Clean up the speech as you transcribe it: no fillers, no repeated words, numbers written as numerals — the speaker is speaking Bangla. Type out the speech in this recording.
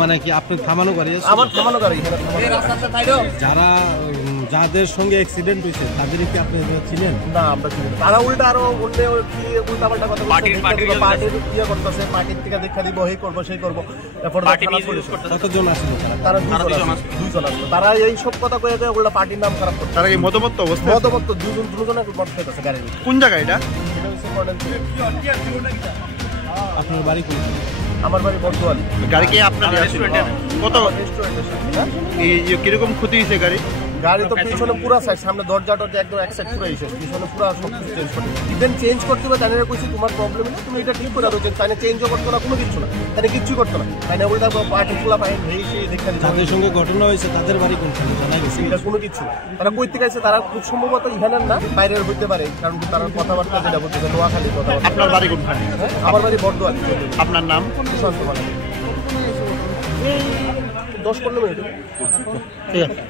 মানে কি আপনি থামানো গাড়ি? আমার থামানো গাড়ি। যারা যাদের সঙ্গে অ্যাক্সিডেন্ট হয়েছে তাদের কি আপনি ছিলেন? না, আমরা ছিলেন। তারা উল্টা আরো উল্টাপাল্টা কথা বলছে, পার্টির ইয়ে করতেছে, পার্টির থেকে দেখা দিব, এই করবো সেই করবো। কতজন আসলো? তারা 2 জন আসলো। তারা এই সব কথা কয়ে উল্টা পার্টির নাম খারাপ করছে। তারা এই মদমত্ত অবস্থা? মদমত্ত দুজনের মদ খেতেছে গাড়ি। কোন জায়গায় এটা? আপনার বাড়ি কোন? আমার বাড়ি বর্ধমানে। গাড়ি কি আপনার কত কিরকম ক্ষতি হয়েছে গাড়ি? গাড়ি তো পিছনে পুরো সাইড, সামনে দরজাটা একদম এক সাইড পুরো এসে পিছনে পুরো সব কিছু চেঞ্জ করতে, ইভেন চেঞ্জ করতে হবে। তাই কইছি তোমার প্রবলেম নেই, তুমি এটা ঠিক করে দাও। তাই চেঞ্জও করতো না, কোনো কিছু না, তাই কিচ্ছু করতো না। তাই না উল্টা পার্টিকুলার পাই এই সেই দেখতে। যাদের সঙ্গে ঘটনা হয়েছে তাদের বাড়ি কোনখানে জানা গেছে? এটা কোনো কিছু না। তারা কই থেকে আসছে তারা খুব সম্ভবত ইহানের না, বাইরের হইতে পারে, কারণ তারা কথাবার্তা যেটা বলতেছে নোয়াখালী কথাবার্তা। আপনার বাড়ি কোনখানে? আমার বাড়ি বর্ধমান। আপনার নাম? সুশান্ত মালানি। 10-15 মিনিট। ঠিক আছে।